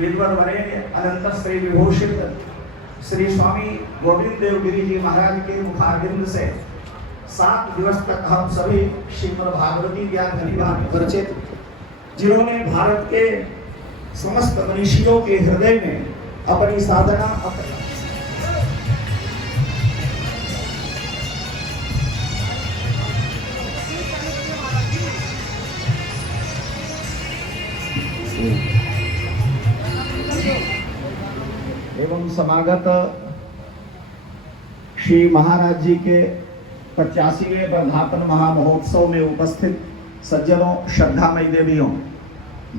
विद्वर वरेण्य अनंत श्री विभूषित श्री स्वामी गोविंद देव गिरी जी महाराज के मुखारविंद से 7 दिवस तक हम सभी श्रीमद् भागवती ज्ञान हरिभाग परिचित, जिन्होंने भारत के समस्त मनीषियों के हृदय में अपनी साधना एवं समागत श्री महाराज जी के 85वें वर्धापन महामहोत्सव में उपस्थित सज्जनों, श्रद्धामयी देवियों,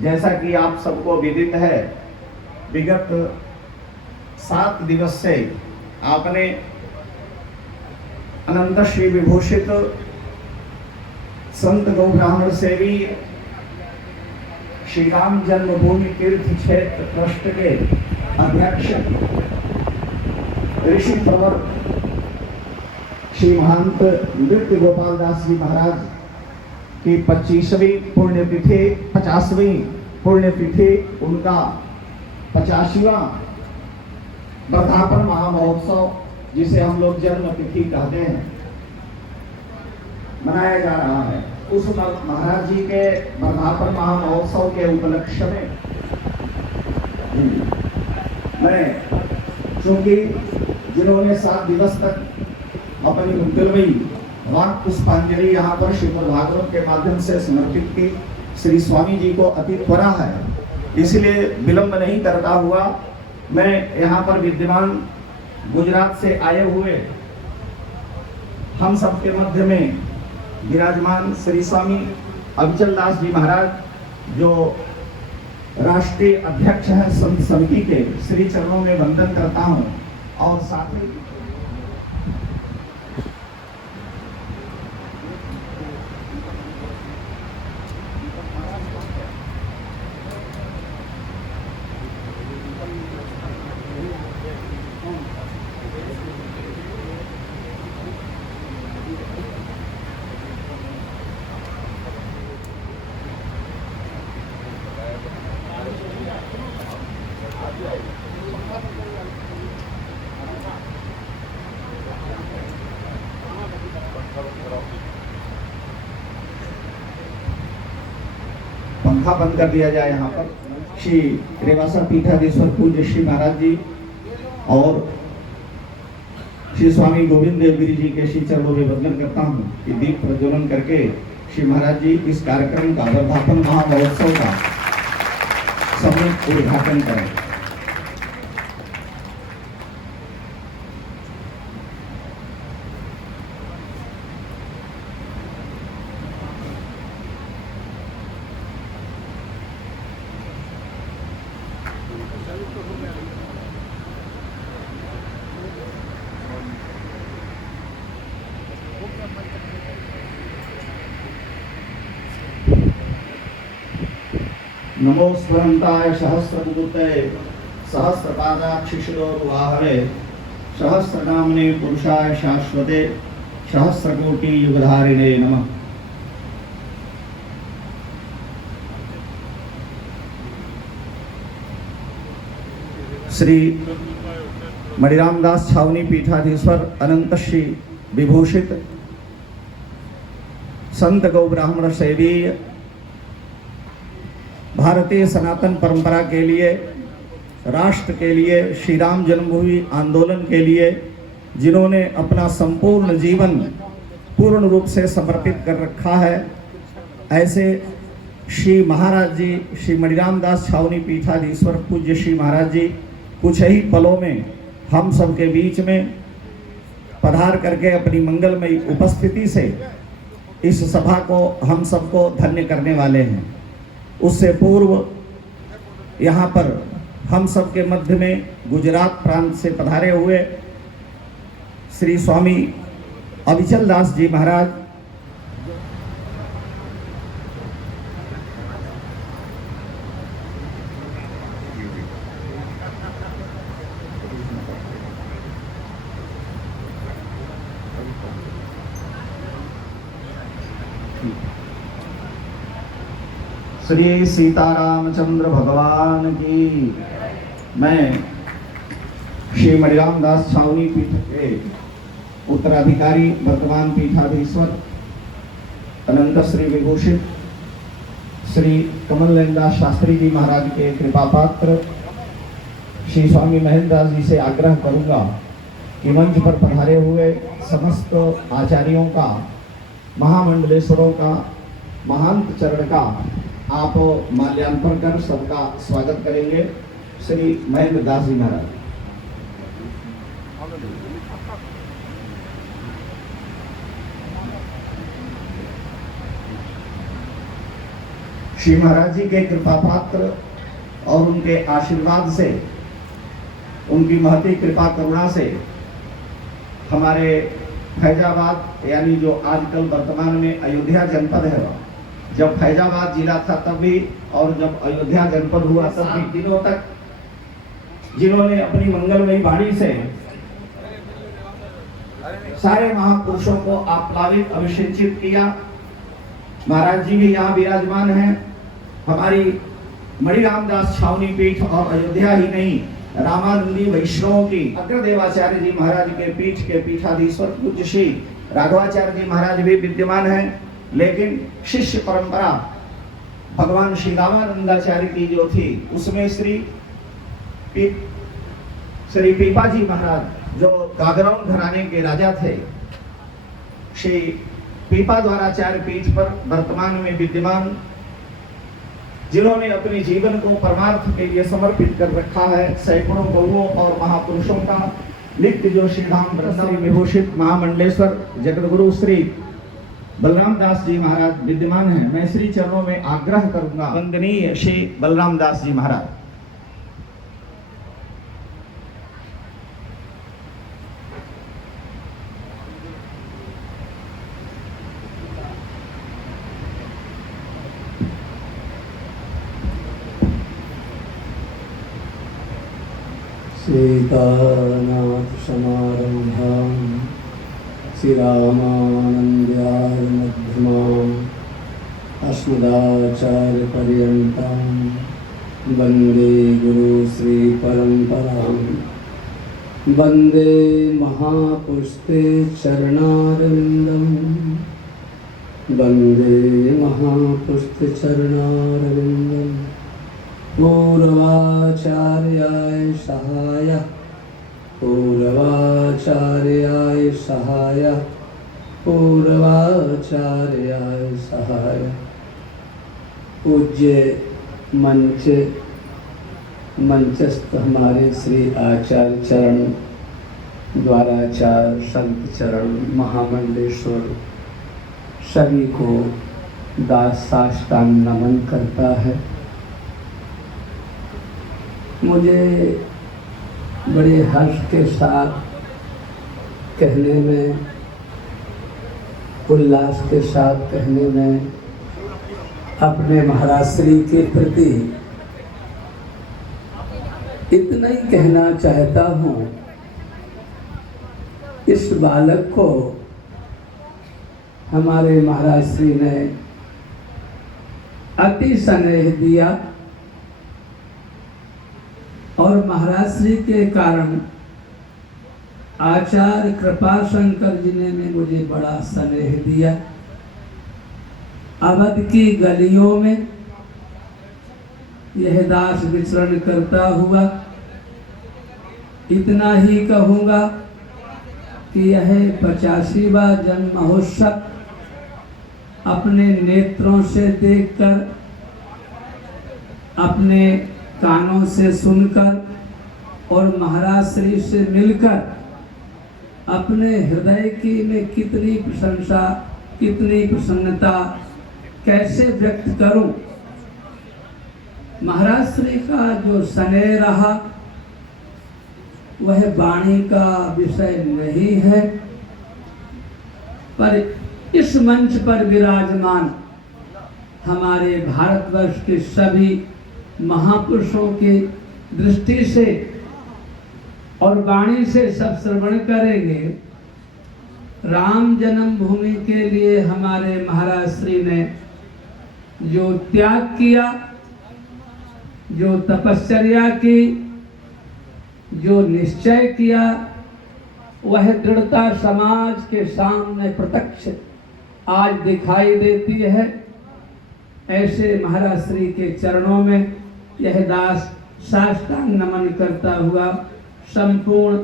जैसा कि आप सबको विदित है, विगत 7 दिवस से आपने अनंत श्री विभूषित संत गौ ब्राह्मण सेवी श्री राम जन्मभूमि तीर्थ क्षेत्र ट्रस्ट के अध्यक्ष ऋषि प्रवर श्री महंत नृत्य गोपाल दास जी महाराज की 50वीं पुण्यतिथि, 50वीं पुण्यतिथि, उनका 85वां वर्धापन महामहोत्सव, जिसे हम लोग जन्म तिथि कहते हैं, मनाया जा रहा है। उस महाराज जी के वर्धापन महामहोत्सव के उपलक्ष्य में मैं, चूंकि जिन्होंने 7 दिवस तक अपनी मुक्तलमयी वाक पुष्पांजलि यहाँ पर श्रीमद् भागवत के माध्यम से समर्पित की, श्री स्वामी जी को अति त्वरा है, इसलिए विलंब नहीं करता हुआ मैं यहाँ पर विद्यमान गुजरात से आए हुए हम सबके मध्य में विराजमान श्री स्वामी अविचल दास जी महाराज, जो राष्ट्रीय अध्यक्ष हैं संत समिति के, श्री चरणों में वंदन करता हूँ। और साथ ही पंखा बंद कर दिया जाए। यहाँ पर श्री रेवासा पीठाधीश्वर पूज्य श्री महाराज जी और श्री स्वामी गोविंद देव गिरी जी के श्री चरणों में वंदन करता हूँ कि दीप प्रज्वलन करके श्री महाराज जी इस कार्यक्रम का, वर्धापन महामहोत्सव का सम्यक उद्घाटन करें। नमो स्वरंताय सहस्रमूर्तये सहस्रपादाक्षिशिरोर्वाहवे सहस्रनाम्ने पुरुषाय शाश्वते सहस्रकोटि युगधारिणे नमः। श्री मणिरामदास छावनी पीठाधीश्वर अनंत श्री विभूषित संत गौ ब्राह्मण सेवी भारतीय सनातन परंपरा के लिए, राष्ट्र के लिए, श्री राम जन्मभूमि आंदोलन के लिए जिन्होंने अपना संपूर्ण जीवन पूर्ण रूप से समर्पित कर रखा है, ऐसे श्री महाराज जी, श्री मणिरामदास छावनी पीठाधीश्वर पूज्य श्री महाराज जी कुछ ही पलों में हम सबके बीच में पधार करके अपनी मंगलमयी उपस्थिति से इस सभा को हम सबको धन्य करने वाले हैं। उससे पूर्व यहाँ पर हम सबके मध्य में गुजरात प्रांत से पधारे हुए श्री स्वामी अविचल दास जी महाराज, श्री सीतारामचंद्र भगवान की। मैं श्री मणिराम दास छावनी पीठ के उत्तराधिकारी वर्तमान पीठाधीश्वर अनंत श्री विभूषित श्री कमल नयन दास शास्त्री जी महाराज के कृपा पात्र श्री स्वामी महेंद्र दास जी से आग्रह करूंगा कि मंच पर पधारे हुए समस्त आचार्यों का, महामंडलेश्वरों का, महांत चरण का आप माल्यार्पण कर सबका स्वागत करेंगे। श्री महेंद्र दास जी महाराज। श्री महाराज जी के कृपा पात्र और उनके आशीर्वाद से, उनकी महती कृपा करुणा से हमारे फैजाबाद यानी जो आजकल वर्तमान में अयोध्या जनपद है, जब फैजाबाद जिला था तब भी और जब अयोध्या जनपद हुआ तब भी दिनों तक जिन्होंने अपनी मंगलमयी वाणी से सारे महापुरुषों को आप्लावित अभिषेचित किया। महाराज जी भी यहाँ विराजमान हैं। हमारी मणिराम दास छावनी पीठ और अयोध्या ही नहीं, रामानंदी वैष्णवों की अग्रदेवाचार्य जी महाराज के पीठ के पीठाधीश्वर पूज्य श्री राघवाचार्य जी महाराज भी विद्यमान हैं। लेकिन शिष्य परंपरा भगवान श्री रामानंदाचार्य की जो थी उसमें श्री पीपा जी महाराज जो गागराउन घराने के राजा थे, श्री पीपा द्वाराचार्य पीठ पर वर्तमान में विद्यमान, जिन्होंने अपने जीवन को परमार्थ के लिए समर्पित कर रखा है। सैकड़ों गौओं और महापुरुषों का नित्य जो श्री धाम श्री विभूषित महामंडलेश्वर जगतगुरु श्री बलराम दास जी महाराज विद्यमान हैं। मैं श्री चरणों में आग्रह करूंगा, वंदनीय श्री बलराम दास जी महाराज। सीतानाथ समारंभां श्रीरामानन्द्याय मध्यमाम् अस्मदाचार्यपर्यन्तां वन्दे गुरुश्रीपरम्परां। वन्दे महापुरुषते चरणारविन्दं, वन्दे महापुरुषते चरणारविन्दम्। पूर्वाचार्याय सहाय, पूर्वाचार्याय सहाय, पूर्वाचार्याय सहाय। पूज्य मंचस्थ हमारे श्री आचार्य चरण द्वाराचार्य संत चरण महामंडलेश्वर सभी को दास साष्टांग नमन करता है। मुझे बड़े हर्ष के साथ कहने में, उल्लास के साथ कहने में अपने महाराज श्री के प्रति इतना ही कहना चाहता हूँ। इस बालक को हमारे महाराज श्री ने अति स्नेह दिया और महाराज श्री के कारण आचार्य कृपाशंकर जी ने मुझे बड़ा स्नेह दिया। अवध की गलियों में यह दास विचरण करता हुआ इतना ही कहूँगा कि यह 85वां जन्म महोत्सव अपने नेत्रों से देखकर, अपने कानों से सुनकर और महाराज श्री से मिलकर अपने हृदय की में कितनी प्रशंसा, कितनी प्रसन्नता कैसे व्यक्त करूं। महाराज श्री का जो स्नेह रहा वह वाणी का विषय नहीं है, पर इस मंच पर विराजमान हमारे भारतवर्ष के सभी महापुरुषों की दृष्टि से और वाणी से सब श्रवण करेंगे। राम जन्मभूमि के लिए हमारे महाराज श्री ने जो त्याग किया, जो तपश्चर्या की, जो निश्चय किया, वह दृढ़ता समाज के सामने प्रत्यक्ष आज दिखाई देती है। ऐसे महाराज श्री के चरणों में यह दास साष्टांग नमन करता हुआ संपूर्ण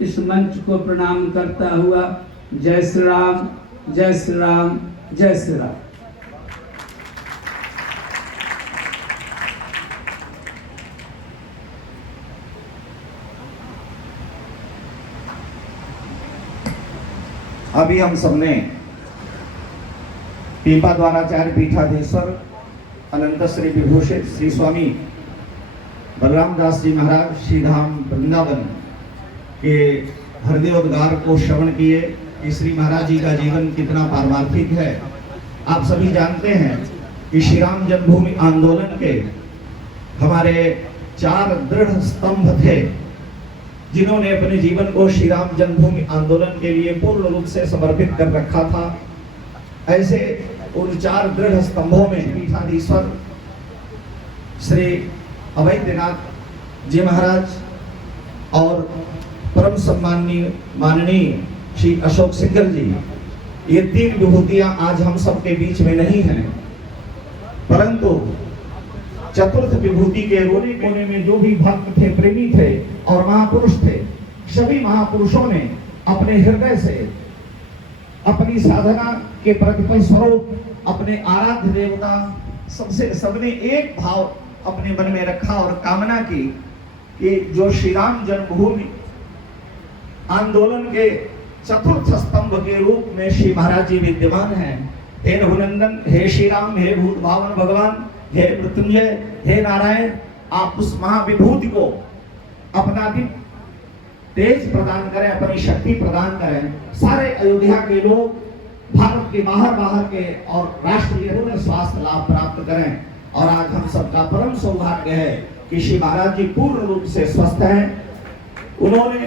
इस मंच को प्रणाम करता हुआ जय श्री राम, जय श्री राम, जय श्री राम। अभी हम सबने पीपा द्वाराचार्य पीठाधीश्वर अनंत श्री विभूषित श्री स्वामी बलराम दास जी महाराज श्री धाम वृंदावन के हृदयोद्गार को श्रवण किए कि श्री महाराज जी का जीवन कितना पारमार्थिक है। आप सभी जानते हैं कि श्री राम जन्मभूमि आंदोलन के हमारे 4 दृढ़ स्तंभ थे, जिन्होंने अपने जीवन को श्री राम जन्मभूमि आंदोलन के लिए पूर्ण रूप से समर्पित कर रखा था। ऐसे उन 4 दृढ़ स्तंभों में पीठाधीश्वर श्री अवैधनाथ जी महाराज और परम सम्माननीय माननीय श्री अशोक सिंघल जी, ये 3 विभूतियां आज हम सबके बीच में नहीं हैं, परंतु चतुर्थ विभूति के रोने कोने में जो भी भक्त थे, प्रेमी थे और महापुरुष थे, सभी महापुरुषों ने अपने हृदय से अपनी साधना के प्रतिफल स्वरूप अपने आराध्य देवता सबने एक भाव अपने मन में रखा और कामना की कि जो श्री राम जन्मभूमि आंदोलन के चतुर्थ स्तंभ के रूप में श्री महाराज जी विद्यमान हैं। हे रघुनंदन, हे श्री राम, हे भूत भावन भगवान, हे मृत्युंजय, हे नारायण, आप उस महाविभूति को अपना भी तेज प्रदान करें, अपनी शक्ति प्रदान करें। सारे अयोध्या के लोग भारत के बाहर के और राष्ट्रीय में स्वास्थ्य लाभ प्राप्त करें। और आज हम सबका परम सौभाग्य है कि श्री महाराज जी पूर्ण रूप से स्वस्थ हैं। उन्होंने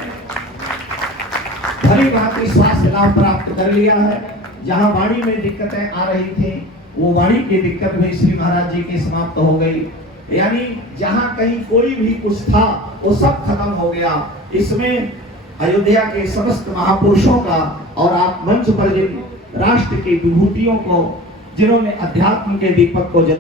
भली भांति स्वास्थ्य लाभ प्राप्त कर लिया है। जहां वाणी में दिक्कतें आ रही थी, वो वाणी की दिक्कत भी श्री महाराज जी की समाप्त हो गई। यानी जहां कहीं कोई भी कुछ था वो सब खत्म हो गया। इसमें अयोध्या के समस्त महापुरुषों का और आप मंच पर जिन राष्ट्र की विभूतियों को, जिन्होंने अध्यात्म के दीपक को